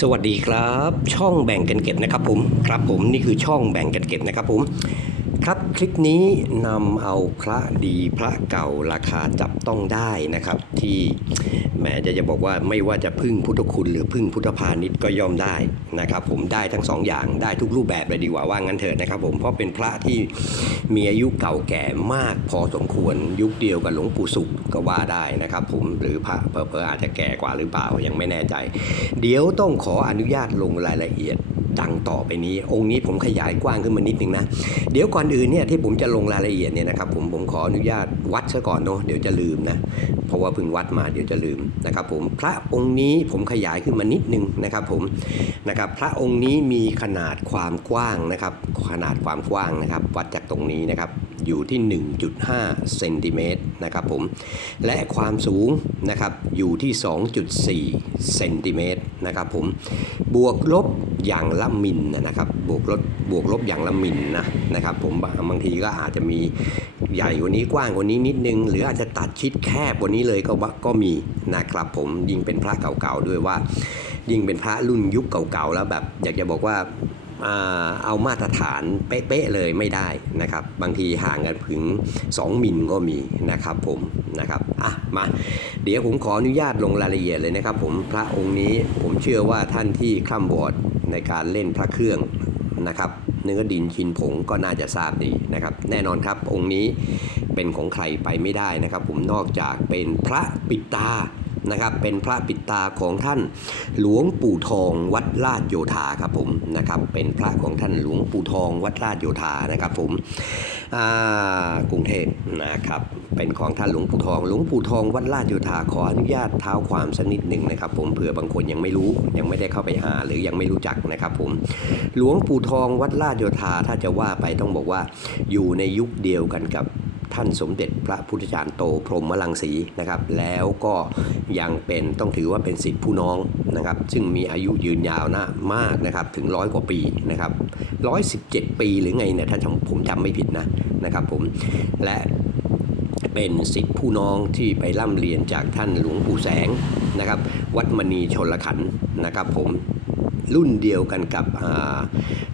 สวัสดีครับ ช่องแบ่งกันเก็บนะครับผมครับผมนี่คือช่องแบ่งกันเก็บนะครับผม คลิปนี้นำเอาพระดีพระเก่าราคาจับต้องได้นะครับ ที่แหมจะจะบอกว่าไม่ว่าจะพึ่งพุทธคุณหรือพึ่งพุทธพาณิชย์ก็ย่อมได้นะครับ ผมได้ทั้งสองอย่างได้ทุกรูปแบบเลยดีกว่าว่างั้นเถิดนะครับผมเพราะเป็นพระที่มีอายุเก่าแก่มากพอสมควรยุคเดียวกับหลวงปู่สุขก็ว่าได้นะครับ ผมหรือพระเพอๆอาจจะแก่กว่าหรือเปล่ายังไม่แน่ใจ เดี๋ยวต้องขออนุญาตลงรายละเอียด ดังต่อไปนี้ องค์นี้ผมขยายกว้างขึ้นมานิดนึงนะ เดี๋ยวก่อนอื่นเนี่ยที่ผมจะลงรายละเอียดเนี่ยนะครับผมผมขออนุญาตวัดซะก่อนเนาะเดี๋ยวจะลืมนะเพราะว่าเพิ่งวัดมาเดี๋ยวจะลืมนะครับผมพระองค์นี้ผมขยายขึ้นมานิดนึงนะครับผมนะครับพระองค์นี้มีขนาดความกว้างนะครับขนาดความกว้างนะครับ วัดจากตรงนี้นะครับ อยู่ที่ 1.5เซนติเมตรนะครับผมและความสูงนะครับอยู่ที่ 2.4เซนติเมตรนะครับผมบวกลบอย่างละมิลนนะครับบวกลบบวกลบอย่างละมิลนะนะครับผมบางทีก็อาจจะมีใหญ่กว่านี้กว้างกว่านี้นิดนึง หรืออาจจะตัดชิดแคบกว่านี้เลยก็ว่าก็มีนะครับผมยิ่งเป็นพระเก่าๆด้วยว่า ยิ่งเป็นพระรุ่นยุคเก่าๆแล้วแบบอยากจะบอกว่า เอามาตรฐานเป๊ะๆเลยไม่ได้นะครับ บางทีห่างกันถึง 2 มิลก็มีนะครับผมนะครับอะมาเดี๋ยวผมขออนุญาตลงรายละเอียดเลยนะครับ ผมพระองค์นี้ผมเชื่อว่าท่านที่คล่ำวอดในการเล่นพระเครื่องนะครับเนื้อดินชินผงก็น่าจะทราบดีนะครับ แน่นอนครับองค์นี้เป็นของใครไปไม่ได้นะครับ ผมนอกจากเป็นพระปิดตา นะครับเป็นพระปิดตาของท่านหลวงปู่ทองวัดลาดโยธาครับผมนะครับเป็นพระของท่านหลวงปู่ทองวัดลาดโยธานะครับผมกรุงเทพนะครับเป็นของท่านหลวงปู่ทองหลวงปู่ทองวัดลาดโยธาขออนุญาตเท้าความสักนิดหนึ่งนะครับ ผมเผื่อบางคนยังไม่รู้ยังไม่ได้เข้าไปหาหรือยังไม่รู้จักนะครับผมหลวงปู่ทองวัดลาดโยธาถ้าจะว่าไปต้องบอกว่าอยู่ในยุคเดียวกันกับ ท่านสมเด็จพระพุทธจารย์โตพรหมลังสีนะครับ แล้วก็ยังเป็นต้องถือว่าเป็นสิทธิผู้น้องนะครับ ซึ่งมีอายุยืนยาวนะมากนะครับถึงร้อยกว่าปีนะครับ117ปีหรือไงเนี่ยถ้าผมจำไม่ผิดนะนะครับผมและเป็นสิทธิผู้น้องที่ไปร่ำเรียนจากท่านหลวงปู่แสงนะครับ วัดมณีชนละขันนะครับผมรุ่นเดียวกันกับอ่า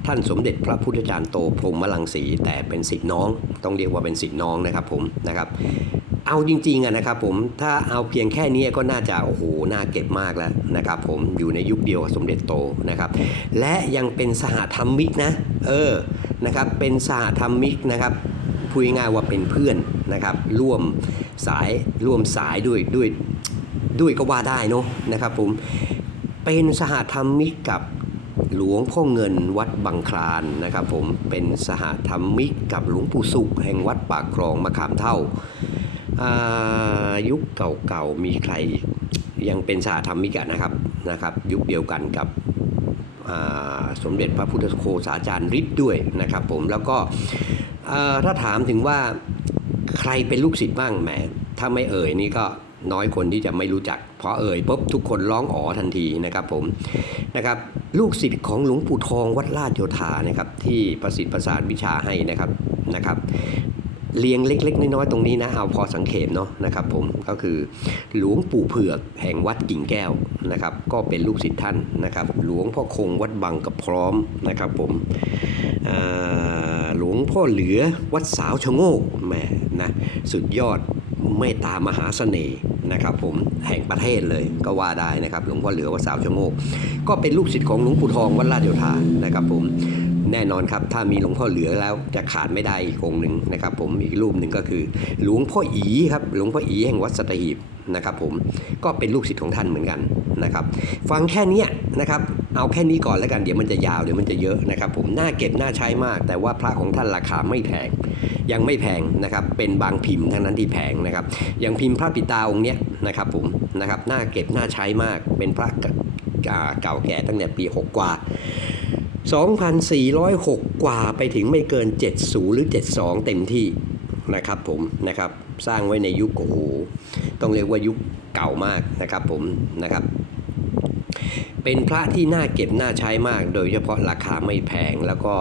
ท่านสมเด็จพระพุทธจารย์โตพรหมลังสีแต่เป็นสิทธิน้อง ต้องเรียกว่าเป็นสิทธิน้องนะครับผมนะครับเอาจริงๆอะนะครับผมถ้าเอาเพียงแค่นี้ก็น่าจะโอ้โหน่าเก็บมากแล้วนะครับผมอยู่ในยุคเดียวกับสมเด็จโตนะครับและยังเป็นสหธรรมิกนะเออนะครับเป็นสหธรรมิกนะครับพูดง่ายว่าเป็นเพื่อนนะครับร่วมสายร่วมสายด้วยด้วยด้วยก็ว่าได้เนอะนะครับผมเป็นสหธรรมิกกับ หลวงพ่อเงินวัดบางคลานนะครับผมเป็นสหธรรมิกกับหลวงปู่สุข แห่งวัดปากคลองมะขามเท่าายุคเก่าๆมีใครยังเป็นสาธรรมิกะนะครับนะครับ ยุคเดียวกันกับสมเด็จพระพุทธโฆษาจารย์ฤทธิ์ด้วยนะครับผมแล้วก็ถ้าถามถึงว่าใครเป็นลูกศิษย์บ้างแหมถ้าไม่เอ่ยนี่ก็น้อยคนที่จะไม่รู้จักเพราะเอ่ยปุ๊บทุกคนร้องอ๋อทันทีนะครับผมนะครับ ลูกศิษย์ของหลวงปู่ทองวัดลาดโยธานะครับที่ประสิทธิ์ประสานวิชาให้นะครับนะครับเรียงเล็ก ๆ น้อยๆตรงนี้นะเอาพอสังเกตเนาะนะครับผมก็คือหลวงปู่เผือกแห่งวัดกิ่งแก้วนะครับ ก็เป็นลูกศิษย์ท่านนะครับ หลวงพ่อคงวัดบังกับพร้อมนะครับผมหลวงพ่อเหลือวัดสาวชะโงกแหมนะสุดยอด เมตตามหาเสน่ห์นะครับผมแห่งประเทศเลยก็ว่าได้นะครับหลวงพ่อเหลือวัดสาวชะโงก ก็เป็นลูกศิษย์ของหลวงปู่ทองวัดลาดโยธานะครับผม แน่นอนครับ ถ้ามีหลวงพ่อเหลือแล้วจะขาดไม่ได้อีกองหนึ่งนะครับ ผมอีกรูปหนึ่งก็คือ หลวงพ่ออีครับหลวงพ่ออีแห่งวัดสตหีบนะครับผมก็เป็นลูกศิษย์ของท่านเหมือนกันนะครับฟังแค่นี้นะครับเอาแค่นี้ก่อนแล้วกันเดี๋ยวมันจะยาวเดี๋ยวมันจะเยอะนะครับผมน่าเก็บน่าใช้มาก แต่ว่าพระของท่านราคาไม่แพงยังไม่แพงนะครับเป็นบางพิมพ์ทั้งนั้นที่แพงนะครับอย่างพิมพ์พระปิตาองค์เนี้ยนะครับผมนะครับน่าเก็บน่าใช้มากเป็นพระเก่าแก่ตั้งแต่ปี 6 กว่า 2,406 กว่าไปถึงไม่เกิน 70 หรือ 72 เต็มที่นะครับผมนะครับสร้างไว้ในยุคโอ้โหต้องเรียกว่ายุคเก่ามากนะครับผมนะครับเป็นพระที่น่าเก็บน่าใช้มาก โดยเฉพาะราคาไม่แพงแล้วก็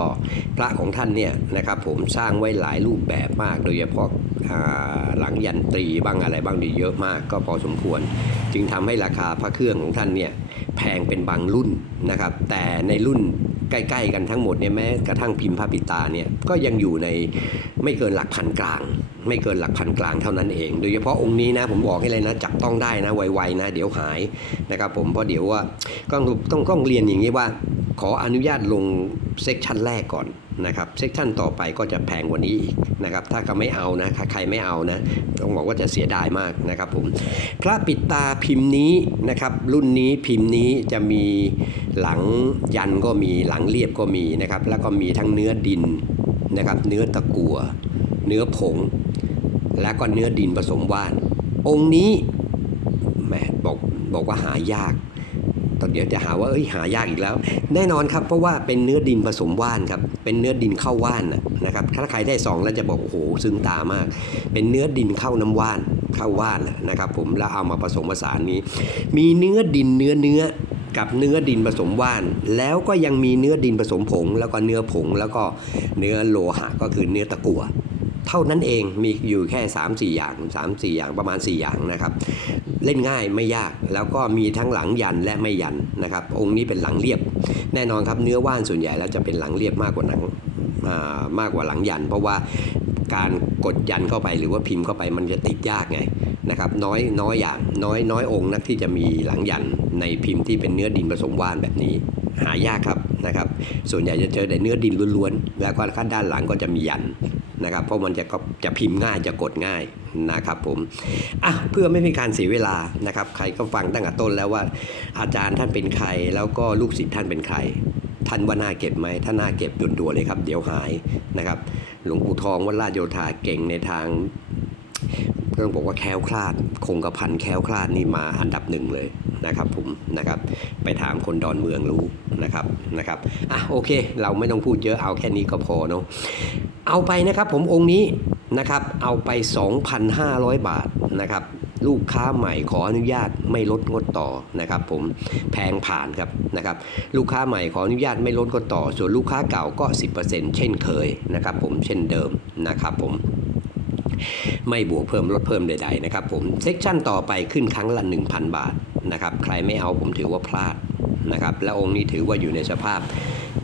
พระของท่านเนี่ยนะครับผมสร้างไว้หลายรูปแบบมาก โดยเฉพาะาหลังยันตรีบ้างอะไรบ้างนี่เยอะมาก ก็พอสมควร จึงทำให้ราคาพระเครื่องของท่านเนี่ยแพงเป็นบางรุ่นนะครับแต่ในรุ่น ใกล้ ๆ กันทั้งหมดเนี่ยแม้กระทั่งพิมพ์พระปิตาเนี่ยก็ยังอยู่ในไม่เกินหลักพันกลาง ไม่เกินหลักพันกลางเท่านั้นเอง โดยเฉพาะองค์นี้นะผมบอกให้เลยนะจับต้องได้นะไวๆนะ เดี๋ยวหายนะครับผมเพราะเดี๋ยวว่าก็ต้องต้องเรียนอย่างนี้ว่าขออนุญาตลง เซกชันแรกก่อนนะครับเซกชันต่อไปก็จะแพงกว่านี้อีกนะครับถ้าก็ไม่เอานะถ้าใครไม่เอานะต้องบอกว่าจะเสียดายมากนะครับผมพระปิดตาพิมพ์นี้นะครับรุ่นนี้พิมพ์นี้จะมีหลังยันก็มีหลังเรียบก็มีนะครับแล้วก็มีทั้งเนื้อดินนะครับเนื้อตะกัว เนื้อผง แล้วก็เนื้อดินผสมว่าน องค์นี้แหมบอกบอกว่าหายาก ตอนเดี๋ยวจะหาว่าเอ้ยหายากอีกแล้ว แน่นอนครับเพราะว่าเป็นเนื้อดินผสมว่านครับเป็นเนื้อดินเข้าว่านนะครับถ้าใครได้สองแล้วจะบอกโอ้โหซึ้งตามาก เป็นเนื้อดินเข้าน้ำว่านเข้าว่านนะนะครับ ผมแล้วเอามาผสมผสานนี้ มีเนื้อดินเนื้อเนื้อกับเนื้อดินผสมว่าน แล้วก็ยังมีเนื้อดินผสมผง แล้วก็เนื้อผง แล้วก็เนื้อโลหะก็คือเนื้อตะกั่ว เท่านั้นเองมีอยู่แค่ 3 4 อย่าง 3 4 อย่างประมาณ 4 อย่างนะครับ เล่นง่ายไม่ยากแล้วก็มีทั้งหลังยันและไม่ยันนะครับ องค์นี้เป็นหลังเรียบ แน่นอนครับเนื้อว่านส่วนใหญ่แล้วจะเป็นหลังเรียบมากกว่าหนังมากกว่าหลังยัน เพราะว่าการกดยันเข้าไปหรือว่าพิมพ์เข้าไปมันจะติดยากไงนะครับน้อยน้อยอย่างน้อยน้อยองค์นักที่จะมีหลังยันในพิมพ์ที่เป็นเนื้อดินผสมว่านแบบนี้หายากครับนะครับ ส่วนใหญ่จะเจอแต่เนื้อดินล้วนๆ แล้วก็ข้างด้านหลังก็จะมียัน นะครับเพราะมันจะก็จะพิมพ์ง่ายจะกดง่ายนะครับผมอะเพื่อไม่เป็นการเสียเวลานะครับ ใครก็ฟังตั้งแต่ต้นแล้วว่า อาจารย์ท่านเป็นใคร แล้วก็ลูกศิษย์ท่านเป็นใคร ท่านว่าน่าเก็บไหมถ้าน่าเก็บด่วนๆเลยครับ เดี๋ยวหายนะครับ หลวงปู่ทองวัดราชโยธาเก่งในทางต้องบอกว่าแคล้วคลาด คงกระพันแคล้วคลาดนี่มาอันดับหนึ่งเลยนะครับผมนะครับไปถามคนดอนเมืองรู้นะครับนะครับอะโอเค เราไม่ต้องพูดเยอะเอาแค่นี้ก็พอเนาะ เอาไปนะครับผมองค์นี้นะครับเอาไป 2,500 บาทนะครับลูกค้าใหม่ขออนุญาตไม่ลดงดต่อนะครับ ผมแพงผ่านครับนะครับ ลูกค้าใหม่ขออนุญาตไม่ลดงดต่อ ส่วนลูกค้าเก่าก็ 10%เช่นเคยนะครับ ผมเช่นเดิมนะครับผมไม่บวกเพิ่มลดเพิ่มใดๆนะครับผมเซกชันต่อไปขึ้นครั้งละ 1,000 บาทนะครับ ใครไม่เอาผมถือว่าพลาดนะครับ และองค์นี้ถือว่าอยู่ในสภาพ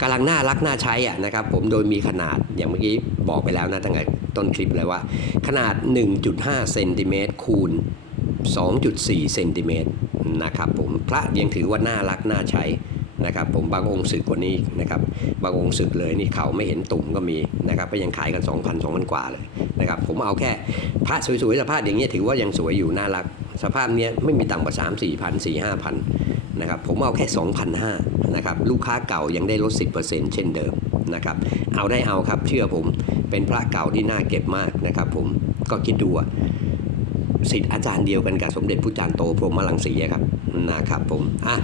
กำลังน่ารักน่าใช้อะนะครับผมโดยมีขนาดอย่างเมื่อกี้บอกไปแล้วนะตั้งแต่ต้นคลิปเลยว่า ขนาด 1.5เซนติเมตรคูณ 2.4เซนติเมตรนะครับผมพระยังถือว่าน่ารักน่าใช้นะครับผมบางองค์สึกกว่านี้นะครับบางองค์สึกเลยนี่เขาไม่เห็นตุ่มก็มีนะครับก็ยังขายกัน 2,000 2,000 กว่าเลยนะครับผมเอาแค่พระสวยๆสภาพอย่างเงี้ยถือว่ายังสวยอยู่น่ารัก สภาพเนี้ยไม่มีต่ำกว่า 3 4พัน4 5พัน นะครับผมเอาแค่ 2,500นะครับลูกค้าเก่ายังได้ลด 10%เช่นเดิมนะครับเอาได้เอาครับเชื่อผมเป็นพระเก่าที่น่าเก็บมากนะครับผมก็คิดดูสิทธิ์อาจารย์เดียวกันกับสมเด็จพุทธจารย์โตพรหมลังสีครับนะครับผมอะ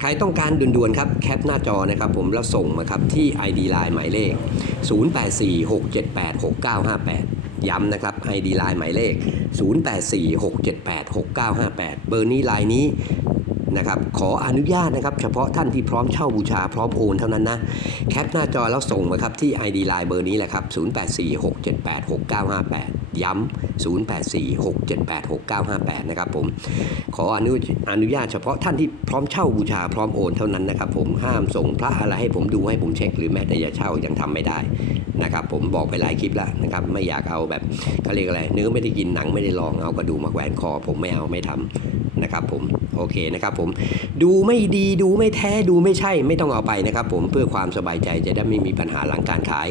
ใครต้องการด่วนๆครับแคปหน้าจอนะครับผมแล้วส่งมาครับที่ ID Line หมายเลข 0846786958 ย้ำนะครับ ID Line หมายเลข 0846786958 เบอร์นี้ไลน์นี้ นะครับขออนุญาตนะครับเฉพาะท่านที่พร้อมเช่าบูชาพร้อมโอนเท่านั้นนะ แคปหน้าจอแล้วส่งมาครับที่ ID Line เบอร์นี้แหละครับ 0846786958 ย้ำ0846786958 นะครับผมขออนุอนุญาตเฉพาะท่านที่พร้อมเช่าบูชาพร้อมโอนเท่านั้นนะครับผมห้ามส่งพระอะไรให้ผมดูให้ผมเช็ค หรือแม้แต่จะเช่ายังทำไม่ได้นะครับผมบอกไปหลายคลิปแล้วนะครับไม่อยากเอาแบบเขาเรียกอะไรเนื้อไม่ได้กินหนังไม่ได้ลองเอากระดูกมาแขวนคอผมไม่เอาไม่ทำ นะครับผมโอเคนะครับผมดูไม่ดีดูไม่แท้ดูไม่ใช่ไม่ต้องเอาไปนะครับผมเพื่อความสบายใจจะได้ไม่มีปัญหาหลังการขาย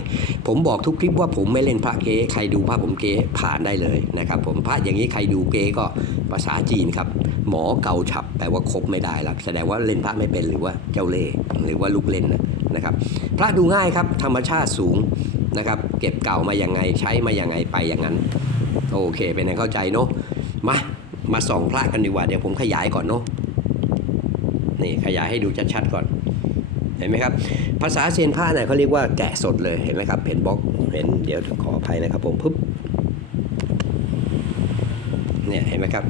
ผมบอกทุกคลิปว่าผมไม่เล่นพระเก๊ใครดูพระผมเก๊ผ่านได้เลยนะครับผมพระอย่างนี้ใครดูเก๊ก็ภาษาจีนครับหมอเกาฉับแปลว่าครบไม่ได้หรอกแสดงว่าเล่นพระไม่เป็นหรือว่าเจ้าเล่ห์หรือว่าลูกเล่นนะครับพระดูง่ายครับธรรมชาติสูงนะครับเก็บเก่ามาอย่างไงใช้มาอย่างไงไปอย่างนั้น โอเคเป็นไงเข้าใจเนาะมา มาส่องพระกันดีกว่าเดี๋ยวผมขยายก่อนเนาะนี่ขยายให้ดูชัดๆก่อนเห็นไหมครับภาษาเซียนผ้าเนี่ยเขาเรียกว่าแกะสดเลยเห็นไหมครับเห็นบล็อกเห็นเดี๋ยวขออภัยนะครับผมปึ๊บเนี่ยเห็นไหมครับ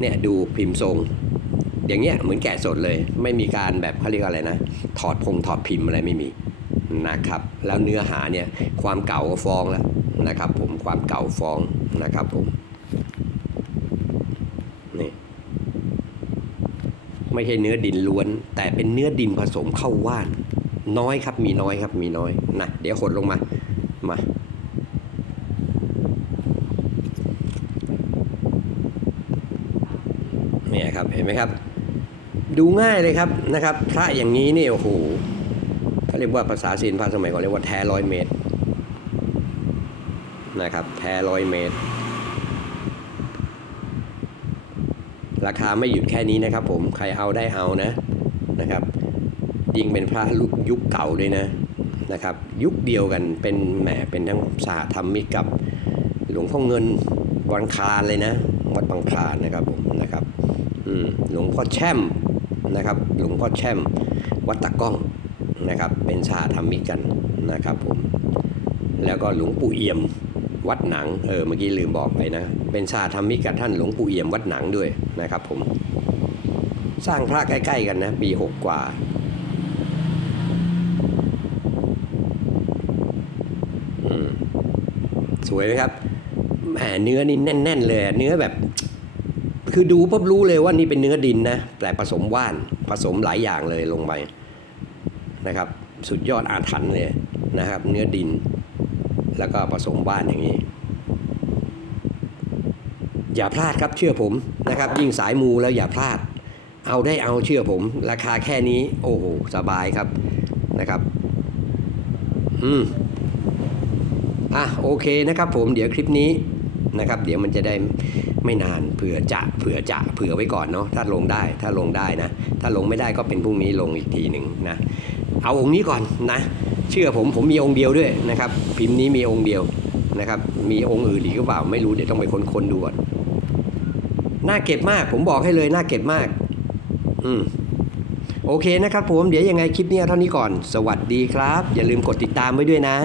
เนี่ยดูพิมพ์ทรง อย่างเงี้ยเหมือนแกะสดเลย ไม่มีการแบบเขาเรียกอะไรนะ ถอดพงถอดพิมพ์อะไรไม่มีนะครับแล้วเนื้อหาเนี่ยความเก่าก็ฟ้องแล้วนะครับผมความเก่าฟ้องนะครับผมนี่ ไม่ใช่เนื้อดินล้วน แต่เป็นเนื้อดินผสมเข้าว่าน น้อยครับมีน้อยครับมีน้อยนะเดี๋ยวหดลงมามาเนี่ยครับเห็นไหมครับ ดูง่ายเลยครับนะครับ พระอย่างนี้นี่โอ้โหเขาเรียกว่าภาษาศิลปะสมัยก่อนเรียกว่าแท้ร้อยเมตรนะครับแท้ร้อยเมตร ราคาไม่หยุดแค่นี้นะครับ ผมใครเอาได้เอานะนะครับยิ่งเป็นพระยุคเก่าด้วยนะนะครับ ยุคเดียวกันเป็นแหมเป็นทั้งสหธรรมิกกับหลวงพ่อเงินวังคานเลยนะวัดบางคานนะครับผมนะครับหลวงพ่อแช่มนะครับ หลวงพ่อแช่มวัดตะก้องนะครับ เป็นสหธรรมิกกันนะครับผมแล้วก็หลวงปู่เอี่ยม วัดหนังเออเมื่อกี้ลืมบอกไปนะ เป็นสหธรรมิกกับท่านหลวงปู่เอี่ยมวัดหนังด้วยนะครับผม สร้างพระใกล้ ๆ กันนะ ปีหกกว่าอืมสวยไหมครับแหมเนื้อนี่แน่น ๆ เลย เนื้อแบบ คือดูปุ๊บรู้เลยว่านี่เป็นเนื้อดินนะ แต่ผสมว่านผสมหลายอย่างเลยลงไปนะครับ สุดยอดอาถรรพ์เลยนะครับ เนื้อดิน แล้วก็ผสมว่านอย่างนี้ อย่าพลาดครับเชื่อผมนะครับ ยิ่งสายมูแล้วอย่าพลาด เอาได้เอาเชื่อผม ราคาแค่นี้โอ้โหสบายครับนะครับอืมอะโอเคนะครับผมเดี๋ยวคลิปนี้นะครับ เดี๋ยวมันจะได้ไม่นานเผื่อจะเผื่อจะเผื่อไว้ก่อนเนาะถ้าลงได้ถ้าลงได้นะ ถ้าลงไม่ได้ก็เป็นพรุ่งนี้ลงอีกทีหนึ่งนะ เอาองค์นี้ก่อนนะ เชื่อผมผมมีองค์เดียวด้วยนะครับพิมพ์นี้มีองค์เดียวนะครับ มีองค์อื่นหรือเปล่าไม่รู้เดี๋ยวต้องไปค้นๆดูก่อนน่าเก็บมากผมบอกให้เลยน่าเก็บมาก อืมโอเคนะครับผมเดี๋ยวยังไงคลิปนี้เท่านี้ก่อน สวัสดีครับ อย่าลืมกดติดตามไว้ด้วยนะ